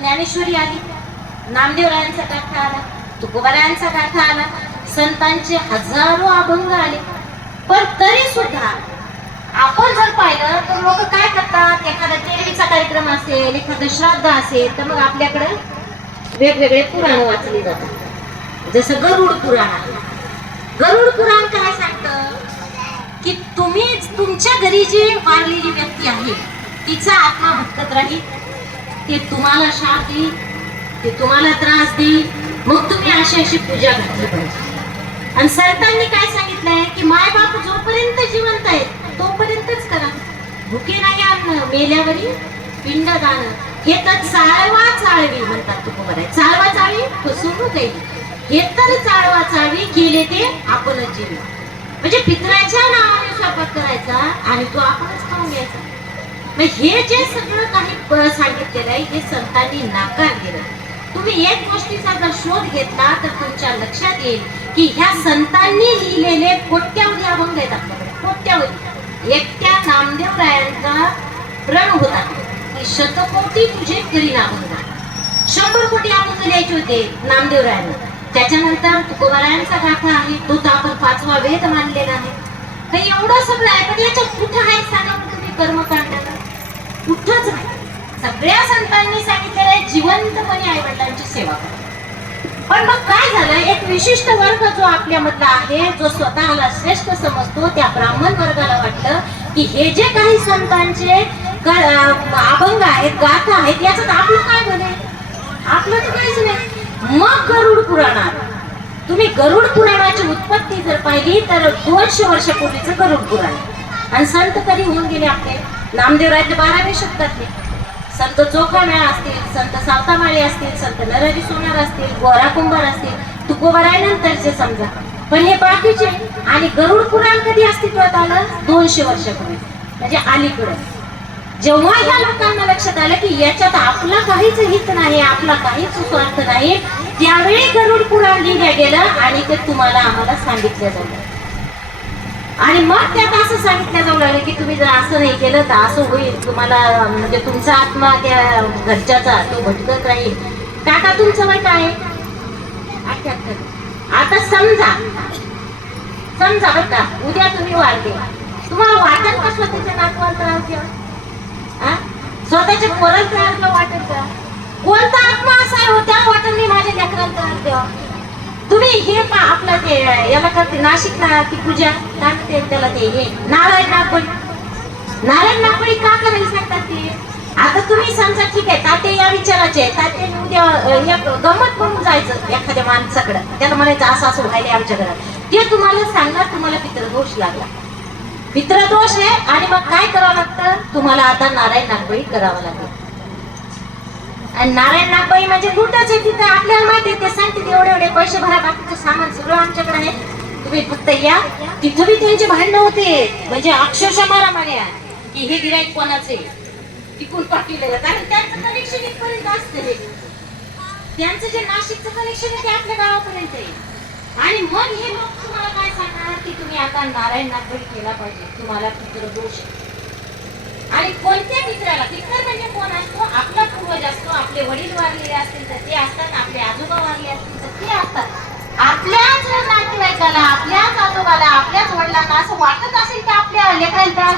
ज्ञानेश्वरी आली. नामदेवरायांचा गाथा आला तुकोबारायांचा गाथा आला. संतांचे हजारो अभंग आले. पण तरी सुद्धा आपण जर पाहिलं तर लोक काय करतात? एखादा देवीचा कार्यक्रम असेल एखादं श्राद्ध असेल तर मग आपल्याकडे वेगवेगळे पुराण वाचले जातात. जसं गरुड पुराण आहे. गरुड पुराण काय सांगतं? की तुम्ही तुमच्या घरी जी मारलेली व्यक्ती आहे तिचा आत्मा भटकत राहील. ते तुम्हाला शाप देईल ते तुम्हाला त्रास देईल. मग तुम्ही अशी अशी पूजा घातली पाहिजे. आणि संतांनी काय सांगितलंय की माय बाप जोपर्यंत जिवंत आहे तोपर्यंतच करा. भुके नाही अन्न मेल्यावरी पिंड दान हे तर चाळवा चाळवी म्हणतात तुकोबर आहे चाळवा चाळवी फसवणूक आहे. हे तर चाळवा चाळवी केले ते आपणच जीव म्हणजे पित्राच्या नावाने स्वयंपाक करायचा आणि तो आपणच खाऊन घ्यायचा. मग हे जे सगळं काही सांगितलेलं आहे हे संतांनी नाकारलेलं तुम्ही एक गोष्टीचा जर शोध घेतला तर तुमच्या लक्षात येईल की ह्या संतांनी लिहिलेले कोट्यावधी अभंग आहेत आपल्याकडे. कोट्यावधी. एकट्या नामदेवरायांचा प्रण होता. की शतकोटी तुझे करी अभंग शंभर कोटी अभंग लिहायचे होते नामदेवरायांना. त्याच्यानंतर तुकोबारायांचा गाथा आहे तो तर आपण पाचवा वेद मानलेला आहे. एवढं सगळं आहे पण याच्यात कुठं आहे सांगा तुम्ही कर्मकांडाला सगळ्या संतांनी सांगितलेलं आहे जिवंतपणे आई वडिलांची सेवा करा. पण मग काय झालं एक विशिष्ट वर्ग जो आपल्यामधला आहे जो स्वतःला श्रेष्ठ समजतो त्या ब्राह्मण वर्गाला वाटलं की हे जे काही संतांचे अभंग आहेत गाथा आहेत याच्यात आपलं काय बने आपलं तर काहीच नाही. मग गरुड पुराण तुम्ही गरुड पुराणाची उत्पत्ती जर पाहिली तर दोनशे वर्षापूर्वीचं गरुड पुराण. आणि संत कधी होऊन गेले आपले? नामदेवरायचे बारावे शतकातले. संत चोखामेळा असतील संत सावतामाळी असतील संत नरहरी सोनार असतील गोरा कुंभार असतील तुकोबारायनंतरचे समजा पण हे बाकीचे आणि गरुड पुराण कधी अस्तित्वात आलं? दोनशे वर्षापूर्वी. म्हणजे अलीकडे. जेव्हा ह्या लोकांना लक्षात आलं की याच्यात आपला काहीच हित नाही आपला काहीच स्वार्थ नाही त्यावेळी गरुड पुराण लिहिलं गेलं आणि ते तुम्हाला आम्हाला सांगितलं जातं आणि मग त्यात असं सांगितलं जाऊ लागलं की तुम्ही जर असं नाही केलं तर असं होईल. तुम्हाला म्हणजे तुमचा आत्मा त्या घरच्याचा तो भटकत राहील. काका तुमचं वय काय आता समजा समजा बरं का उद्या तुम्ही वाढते तुम्हाला वाटेल का स्वतःच्या नातवाला त्रास द्या? स्वतःच्या पोराला त्रास द्या वाटेल का? कोणता आत्मा असा आहे हो त्या वाटेल मी माझ्या लेकराला त्रास द्या तुम्ही हे पा आपला ते याला करते नाशिकला ती पूजा काय म्हणते त्याला ते हे नारायण नागबळी नारायण नागबळी का करायला सांगतात ते? आता तुम्ही समजा ठीक आहे ताते या विचाराचे ताते उद्या गमत म्हणून जायचं एखाद्या माणसाकडे. त्याला म्हणायचं असं असं व्हायला आमच्या घरात ते तुम्हाला सांगणार तुम्हाला पितृदोष लागला. पितृदोष आहे आणि मग काय करावं लागतं? तुम्हाला आता नारायण नागबळी करावं लागेल. आणि नारायण नागबाई म्हणजे कुठंच आहे तिथं. आपल्याला माहिती ते सांगते एवढे एवढे पैसे भरा बाकीचं सामान सगळं आमच्याकडे आहे. तुम्ही फक्त या. तिथं बी त्यांचे भांडणं होते. म्हणजे अक्षरशः मारा मार्या की हे गिराईक कोणाचे? टिकून पाठवलेलं कारण त्यांचं कनेक्शन इथपर्यंत असते त्यांचं जे नाशिकचं कनेक्शन आहे ते आपल्या गावापर्यंत आहे. आणि मग हे लोक तुम्हाला काय सांगणार की तुम्ही आता नारायण नागबळी केला पाहिजे. तुम्हाला पितृ दोष आहे आणि कोणत्या मित्राला मित्र म्हणजे कोण असतो आपला पूर्वज असतो आपले वडील वारले असतील तर ते असतात आपले आजोबा वारले असतील तर ते असतात. आपल्याच नातेवाईकाला आपल्याच आजोबाला आपल्याच वडिलांना असं वाटत असेल की आपल्या लेकरांना